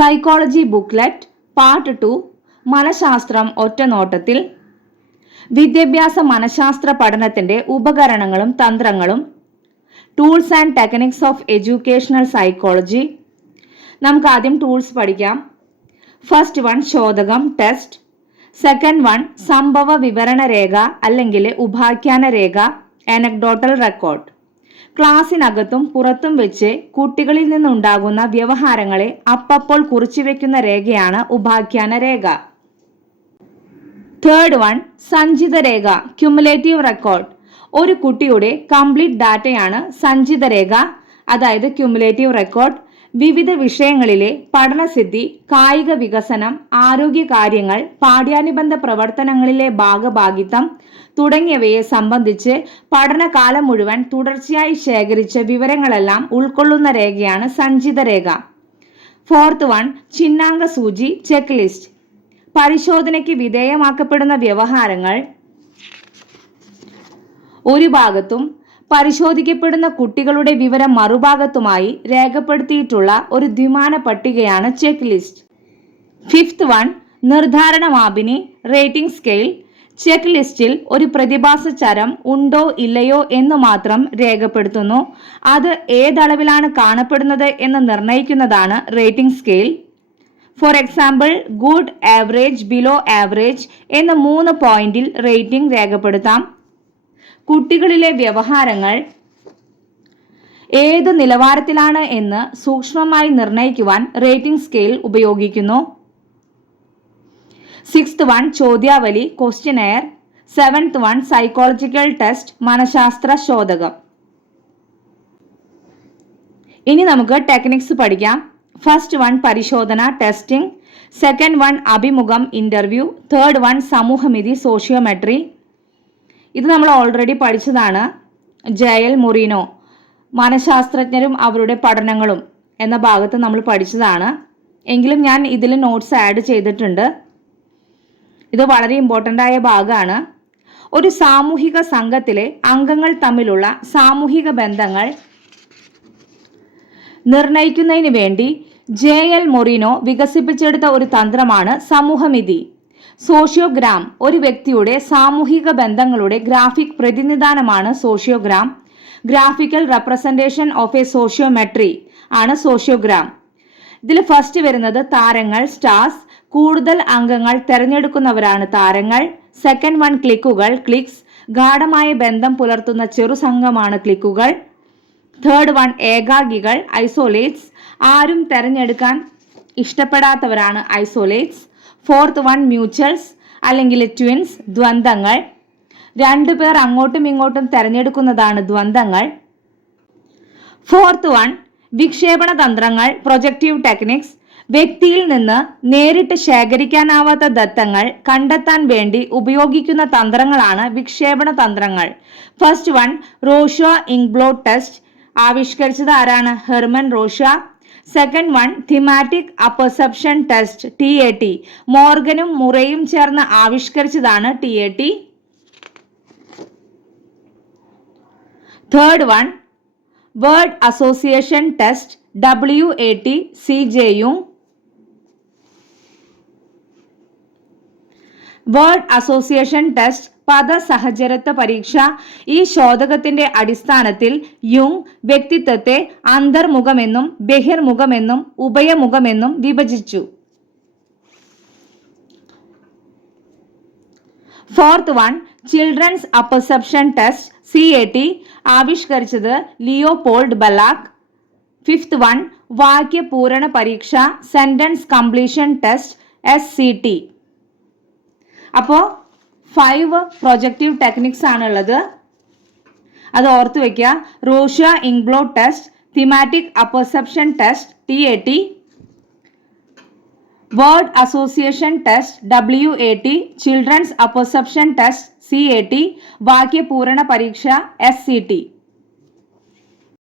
Psychology booklet part 2 മനഃശാസ്ത്രം ഒറ്റനോട്ടത്തിൽ. വിദ്യാഭ്യാസ മനഃശാസ്ത്ര പഠനത്തിന്റെ ഉപകരണങ്ങളും തന്ത്രങ്ങളും. Tools and techniques of educational psychology. നമുക്ക് ആദ്യം ടൂൾസ് പഠിക്കാം. ഫസ്റ്റ് വൺ ചോദകം ടെസ്റ്റ്. സെക്കൻഡ് വൺ സംഭവ വിവരണ രേഖ അല്ലെങ്കിൽ ഉപാഖ്യാന രേഖ അനക്ഡോട്ടൽ റെക്കോർഡ്. ക്ലാസ്സിനകത്തും പുറത്തും വെച്ച് കുട്ടികളിൽ നിന്നുണ്ടാകുന്ന വ്യവഹാരങ്ങളെ അപ്പപ്പോൾ കുറിച്ചുവെക്കുന്ന രേഖയാണ് ഉപാഖ്യാന രേഖ. തേർഡ് വൺ സഞ്ചിത രേഖ ക്യുമുലേറ്റീവ് റെക്കോർഡ്. ഒരു കുട്ടിയുടെ കംപ്ലീറ്റ് ഡാറ്റയാണ് സഞ്ചിത രേഖ, അതായത് ക്യുമുലേറ്റീവ് റെക്കോർഡ്. വിവിധ വിഷയങ്ങളിലെ പഠനസിദ്ധി, കായിക വികസനം, ആരോഗ്യ കാര്യങ്ങൾ, പാഠ്യാനുബന്ധ പ്രവർത്തനങ്ങളിലെ ഭാഗഭാഗിത്വം തുടങ്ങിയവയെ സംബന്ധിച്ച് പഠനകാലം മുഴുവൻ തുടർച്ചയായി ശേഖരിച്ച വിവരങ്ങളെല്ലാം ഉൾക്കൊള്ളുന്ന രേഖയാണ് സഞ്ചിത രേഖ. ഫോർത്ത് വൺ ചിഹ്നാങ്ക സൂചി ചെക്ക് ലിസ്റ്റ്. പരിശോധനയ്ക്ക് വിധേയമാക്കപ്പെടുന്ന വ്യവഹാരങ്ങൾ ഒരു ഭാഗത്തും പരിശോധിക്കപ്പെടുന്ന കുട്ടികളുടെ വിവരം മറുഭാഗത്തുമായി രേഖപ്പെടുത്തിയിട്ടുള്ള ഒരു ദ്വിമാന പട്ടികയാണ് ചെക്ക് ലിസ്റ്റ്. ഫിഫ്ത്ത് വൺ നിർദ്ധാരണ മാപിനി റേറ്റിംഗ് സ്കെയിൽ. ചെക്ക് ലിസ്റ്റിൽ ഒരു പ്രതിഭാസ ചരം ഉണ്ടോ ഇല്ലയോ എന്ന് മാത്രം രേഖപ്പെടുത്തുന്നു. അത് ഏതളവിലാണ് കാണപ്പെടുന്നത് എന്ന് നിർണ്ണയിക്കുന്നതാണ് rating scale. For example, good, average, below average എന്ന 3 പോയിന്റിൽ റേറ്റിംഗ് രേഖപ്പെടുത്താം. കുട്ടികളിലെ വ്യവഹാരങ്ങൾ ഏതു നിലവാരത്തിലാണ് എന്ന് സൂക്ഷ്മമായി നിർണ്ണയിക്കുവാൻ റേറ്റിംഗ് സ്കെയിൽ ഉപയോഗിക്കുന്നു. സിക്സ്ത് വൺ ചോദ്യാവലി questionnaire. Seventh one psychological test മനഃശാസ്ത്ര ശോധകം. ഇനി നമുക്ക് ടെക്നിക്സ് പഠിക്കാം. ഫസ്റ്റ് വൺ പരിശോധന ടെസ്റ്റിംഗ്. സെക്കൻഡ് വൺ അഭിമുഖം ഇന്റർവ്യൂ. തേർഡ് വൺ സമൂഹമിതി സോഷ്യോമെട്രി. ഇത് നമ്മൾ ഓൾറെഡി പഠിച്ചതാണ്. ജയൽ മൊറീനോ മനഃശാസ്ത്രജ്ഞരും അവരുടെ പഠനങ്ങളും എന്ന ഭാഗത്ത് നമ്മൾ പഠിച്ചതാണ്. എങ്കിലും ഞാൻ ഇതിൽ നോട്ട്സ് ആഡ് ചെയ്തിട്ടുണ്ട്. ഇത് വളരെ ഇമ്പോർട്ടൻ്റ് ആയ ഭാഗമാണ്. ഒരു സാമൂഹിക സംഘത്തിലെ അംഗങ്ങൾ തമ്മിലുള്ള സാമൂഹിക ബന്ധങ്ങൾ നിർണയിക്കുന്നതിന് വേണ്ടി ജെ.എൽ. മൊറീനോ വികസിപ്പിച്ചെടുത്ത ഒരു തന്ത്രമാണ് സമൂഹമിതി. സോഷ്യോഗ്രാം ഒരു വ്യക്തിയുടെ സാമൂഹിക ബന്ധങ്ങളുടെ ഗ്രാഫിക് പ്രതിനിധാനമാണ് sociogram. Graphical representation of a sociometry ആണ് സോഷ്യോഗ്രാം. ഇതിൽ ഫസ്റ്റ് വരുന്നത് താരങ്ങൾ സ്റ്റാർസ്. കൂടുതൽ അംഗങ്ങൾ തെരഞ്ഞെടുക്കുന്നവരാണ് താരങ്ങൾ. സെക്കൻഡ് വൺ ക്ലിക്കുകൾ ക്ലിക്സ്. ഗാഢമായ ബന്ധം പുലർത്തുന്ന ചെറുസംഘമാണ് ക്ലിക്കുകൾ. Third one ഏകാഗികൾ ഐസോലേറ്റ്സ്. ആരും തെരഞ്ഞെടുക്കാൻ ഇഷ്ടപ്പെടാത്തവരാണ് ഐസോലേറ്റ്സ്. ഫോർത്ത് വൺ മ്യൂച്വൽസ് അല്ലെങ്കിൽ ട്വിൻസ് ദ്വന്ദ്ങ്ങൾ. 2 പേർ അങ്ങോട്ടും ഇങ്ങോട്ടും തെരഞ്ഞെടുക്കുന്നതാണ് ദ്വന്ദ്ങ്ങൾ. ഫോർത്ത് വൺ വിക്ഷേപണ തന്ത്രങ്ങൾ പ്രൊജക്റ്റീവ് ടെക്നിക്സ്. വ്യക്തിയിൽ നിന്ന് നേരിട്ട് ശേഖരിക്കാനാവാത്ത ദത്തങ്ങൾ കണ്ടെത്താൻ വേണ്ടി ഉപയോഗിക്കുന്ന തന്ത്രങ്ങളാണ് വിക്ഷേപണ തന്ത്രങ്ങൾ. First one Rorschach inkblot test. ആവിഷ്കരിച്ചത് ആരാണ്? Hermann Rorschach. Second one thematic apperception test TAT. മോർഗനും മുറയും ചേർന്ന് ആവിഷ്കരിച്ചതാണ് TAT. Third one word association test WAT CJ യുങ്. വേർഡ് അസോസിയേഷൻ ടെസ്റ്റ് പദസഹചരത്വ പരീക്ഷ. ഈ ശോധകത്തിന്റെ അടിസ്ഥാനത്തിൽ യുങ് വ്യക്തിത്വത്തെ അന്തർമുഖമെന്നും ബഹിർമുഖമെന്നും ഉഭയമുഖമെന്നും വിഭജിച്ചു. Fourth one children's apperception test CAT. ആവിഷ്കരിച്ചത് ലിയോപോൾഡ് ബലാക്. ഫിഫ്ത്ത് വൺ വാക്യ പൂരണ പരീക്ഷ സെന്റൻസ് കംപ്ലീഷൻ ടെസ്റ്റ് SCT. അപ്പോൾ 5 പ്രൊജക്റ്റീവ് ടെക്നിക്സ് ആണുള്ളത്. അത് ഓർത്ത് വയ്ക്കുക. Rorschach inkblot test, thematic apperception test TAT, word association test WAT, children's apperception test CAT, വാക്യപൂരണ പരീക്ഷ SCT.